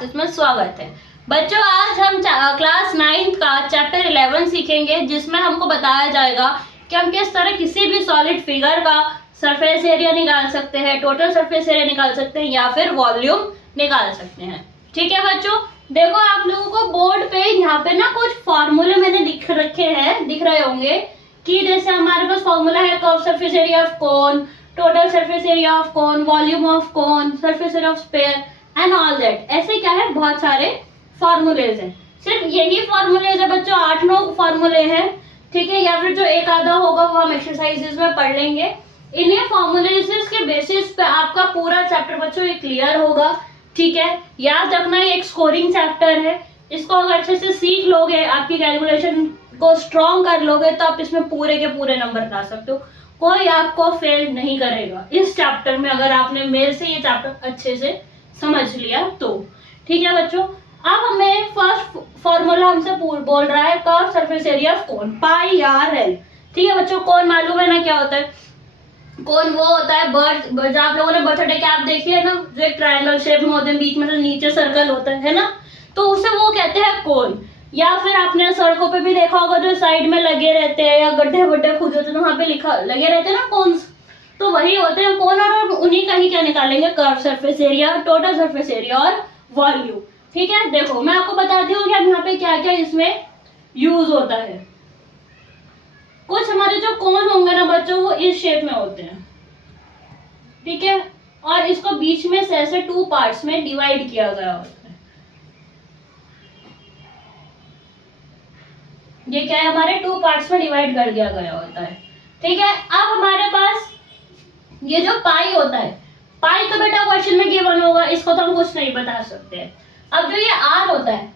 Classes में स्वागत है। बच्चों, आज हम क्लास 9th का चैप्टर 11 सीखेंगे, जिसमें हमको बताया जाएगा कि हम किस तरह किसी भी सॉलिड फिगर का सरफेस एरिया निकाल सकते हैं, टोटल सरफेस एरिया निकाल सकते हैं या फिर वॉल्यूम निकाल सकते हैं। ठीक है बच्चों, देखो आप लोगों को बोर्ड पे यहाँ पे ना कुछ फॉर्मूले मैंने लिख रखे हैं, दिख रहे होंगे कि जैसे हमारे पास फॉर्मूला है curve surface area of cone, total surface area of cone, volume of cone, surface area of sphere and all that. ऐसे क्या है, बहुत सारे फॉर्मूलेज हैं। सिर्फ यही फॉर्मूलेज है बच्चों, 8-9 फॉर्मूले हैं, ठीक है, या फिर जो एक आधा होगा वो हम एक्सरसाइजेज में पढ़ लेंगे। इन्हीं फॉर्मूलेज के बेसिस पे आपका पूरा चैप्टर बच्चों ये क्लियर होगा। ठीक है, याद रखना ये एक स्कोरिंग चैप्टर है, इसको अगर अच्छे से सीख लोगे, आपकी कैलकुलेशन को स्ट्रॉन्ग कर लोगे तो आप इसमें पूरे के पूरे नंबर ला सकते हो। कोई आपको फेल नहीं करेगा इस चैप्टर में, अगर आपने मेरे से ये चैप्टर अच्छे से समझ लिया तो। ठीक है बच्चों, अब हमें फर्स्ट फॉर्मूला हमसे बोल रहा है curve surface area of cone, pi R L. ठीक है बच्चों, कोन मालूम है ना क्या होता है? कोन वो होता है बर्ड, आप लोगों ने बर्थडे कैप देखी है ना, जो एक ट्रायंगल शेप में होते हैं, बीच में से नीचे सर्कल होता है ना, तो उसे वो कहते हैं कोन। या फिर आपने सड़कों पे भी देखा होगा जो साइड में लगे रहते हैं या गड्ढे वड्ढे खुद होते हैं तो वहां पे लिखा लगे रहते हैं ना कोन्स, तो वही होते हैं कोन। और उन्हीं का ही क्या निकालेंगे, curve surface area, total surface area और वॉल्यूम। ठीक है, देखो मैं आपको बताती हूँ कि अब यहाँ पे क्या क्या इसमें यूज होता है। कुछ हमारे जो कोन होंगे ना बच्चों वो इस शेप में होते हैं, ठीक है, और इसको बीच में से ऐसे 2 पार्ट्स में डिवाइड किया गया होता है। ये क्या है, हमारे 2 पार्ट्स में डिवाइड कर दिया गया होता है। ठीक है, अब हमारे पास ये जो पाई होता है, पाई तो बेटा क्वेश्चन में गिवन होगा, इसको तो हम कुछ नहीं बता सकते। अब जो ये आर होता है,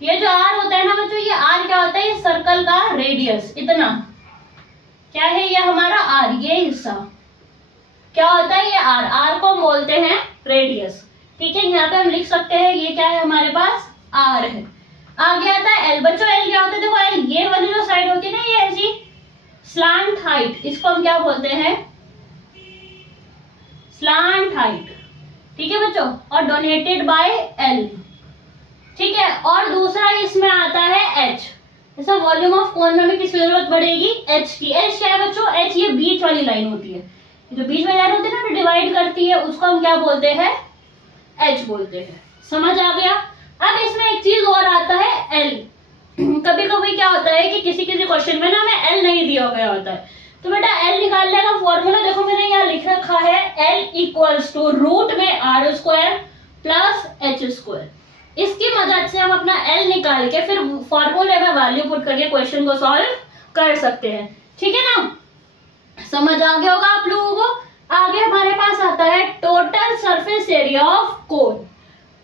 ये जो आर होता है ना बच्चों, ये आर क्या होता है, ये सर्कल का रेडियस, इतना क्या है ये हमारा आर, ये हिस्सा क्या होता है, ये आर, आर को हम बोलते हैं रेडियस। ठीक है, यहाँ पे हम लिख सकते हैं ये क्या है, हमारे पास आर है। आगे आता है एल। बच्चों एल क्या होता है, देखो एल ये वाली जो साइड होती है ना, ये ऐसी स्लांट हाइट, इसको हम क्या बोलते हैं, स्लांट हाइट। ठीक है बच्चों, और डोनेटेड बाय एल। ठीक है, और दूसरा इसमें आता है एच। जैसा वॉल्यूम ऑफ कोन में हमें किसकी जरूरत पड़ेगी, एच की। एच क्या है बच्चों, एच ये बीच वाली लाइन होती है, जो बीच वाली लाइन होती है ना, जो डिवाइड करती है, उसको हम क्या बोलते हैं, एच बोलते हैं। समझ आ गया? अब इसमें एक चीज और आता है एल। कभी कभी क्या होता है कि किसी किसी क्वेश्चन में ना हमें एल नहीं दिया गया होता है, तो बेटा एल निकालने का फॉर्मूला देखो मैंने यहाँ लिख रखा है, एल इक्वल्स टू रूट में r square plus H square. इसकी मदद से हम अपना एल निकाल के फिर फॉर्मूले में वैल्यू पुट करके क्वेश्चन को सॉल्व कर सकते हैं। ठीक है ना, समझ आ गया होगा आप लोगों को। आगे हमारे पास आता है total surface area of cone.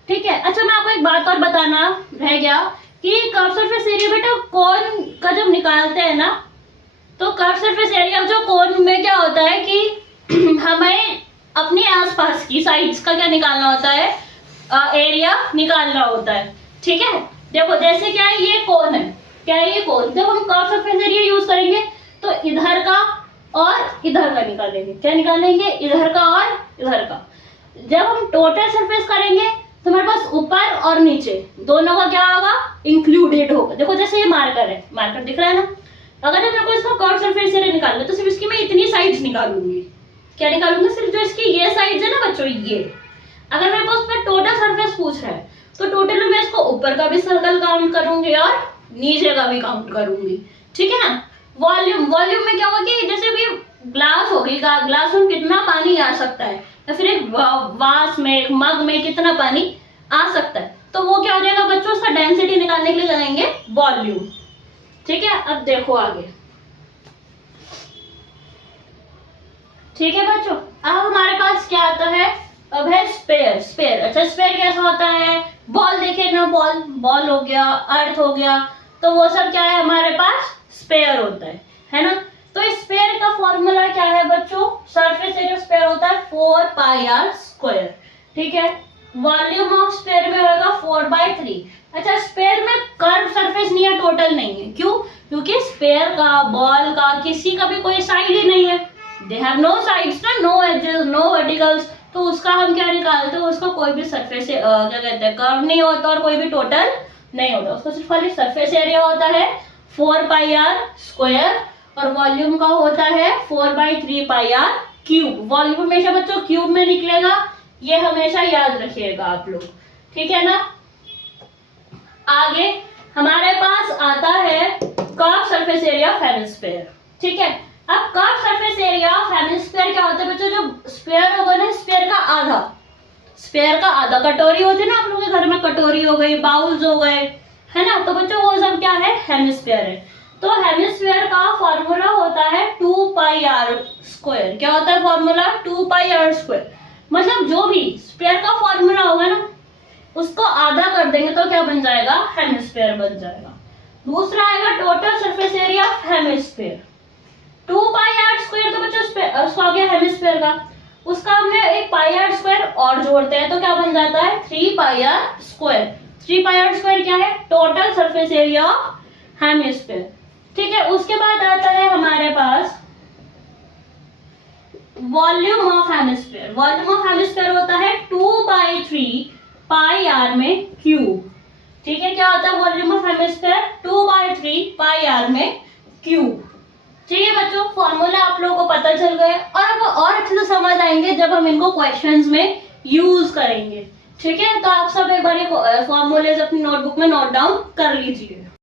ठीक है, अच्छा मैं आपको एक बात और बताना रह गया कि कर्व सरफेस एरिया बेटा कोन का जब निकालते हैं ना, तो कर्व सरफेस एरिया जो कोन में क्या होता है कि हमें अपने आसपास की साइड्स का क्या निकालना होता है, एरिया निकालना होता है। ठीक है, देखो जैसे क्या है, ये कोन है, क्या है ये कोन, जब हम कर्व सरफेस एरिया यूज करेंगे तो इधर का और इधर का निकालेंगे। क्या निकालेंगे, इधर का और इधर का। जब हम टोटल सरफेस करेंगे तो हमारे पास ऊपर और नीचे दोनों का क्या होगा, इंक्लूडेड होगा। देखो जैसे ये मार्कर है, मार्कर दिख रहा है ना, अगर मेरे को इसका कर्व सरफेस एरिया निकालना है तो सिर्फ इसकी मैं इतनी साइड्स निकालूंगी। क्या निकालूंगी, सिर्फ जो इसकी ये साइड्स है ना बच्चों, ये। अगर मेरे को उसमें टोटल सरफेस पूछ रहा है तो टोटल में मैं इसको ऊपर का भी सर्कल काउंट करूंगी और नीचे का भी काउंट करूंगी। ठीक है ना। वॉल्यूम, वॉल्यूम में क्या होगा कि जैसे भी ग्लास होगी, ग्लास में कितना पानी आ सकता है, या फिर एक वास में, एक मग में कितना पानी आ सकता है, तो वो क्या हो जाएगा बच्चों, उसका डेंसिटी निकालने के लिए लगाएंगे वॉल्यूम। ठीक है, अब देखो आगे। ठीक है बच्चों, अब हमारे पास क्या आता है, अब है स्फीयर। स्फीयर, अच्छा स्फीयर कैसा होता है, बॉल देखे ना, बॉल, बॉल हो गया, अर्थ हो गया, तो वो सब क्या है हमारे पास, स्फीयर होता है ना। तो इस स्फीयर का फॉर्मूला क्या है बच्चों, सरफेस एरिया स्फीयर होता है 4 पाई आर स्क्वायर। ठीक है, वॉल्यूम ऑफ स्फीयर में होगा 4/3। अच्छा स्फीयर में कर्व सरफेस नहीं है, टोटल नहीं है, क्यों, क्योंकि स्फीयर का, बॉल का, किसी का भी कोई साइड ही नहीं है, दे हैव नो साइड्स ना, नो एजेस, नो वर्टिकल्स, तो उसका हम क्या निकालते हैं, उसका कोई भी सरफेस क्या कहते हैं कर्व नहीं होता और कोई भी टोटल नहीं होता, उसका सिर्फ खाली सरफेस एरिया होता है 4πr² और वॉल्यूम का होता है 4/3πr क्यूब। वॉल्यूम हमेशा बच्चों क्यूब में निकलेगा, ये हमेशा याद रखिएगा आप लोग, ठीक है ना। आगे हमारे पास आता है curve surface area of hemisphere, ठीक है। अब curve surface area of hemisphere क्या होता है बच्चों, जो स्फीयर होगा ना, स्फीयर का आधा, स्फीयर का आधा, कटोरी होती है ना आप लोगों के घर में, कटोरी हो गई, बाउल्स हो गए, है ना, तो बच्चों वो सब क्या है, हेमिस्फीयर है। तो हेमिस्फीयर का फॉर्मूला होता है 2πr²। क्या होता है फॉर्मूला, 2πr²। मतलब जो भी स्फीयर का फॉर्मूला होगा ना, उसको आधा कर देंगे तो क्या बन जाएगा, हेमिस्फीयर बन जाएगा। दूसरा आएगा total surface area of hemisphere, 2πr² तो बच्चों उसका हो गया हेमिस्फीयर का, उसका हमने एक πr² और जोड़ते हैं तो क्या बन जाता है 3πr²। 3πr² क्या है, total surface area of hemisphere, ठीक है। उसके बाद आता है हमारे पास volume of hemisphere. Volume of hemisphere होता है 2/3πr में क्यूब, ठीक है। क्या होता है वॉल्यूम ऑफ हेमिस्फीयर, 2/3πr में क्यूब, ठीक है बच्चों। फॉर्मूला आप लोगों को पता चल गए और अब और अच्छे से समझ आएंगे जब हम इनको क्वेश्चंस में यूज करेंगे, ठीक है। तो आप सब एक बार फॉर्मूलेज अपनी नोटबुक में नोट डाउन कर लीजिए।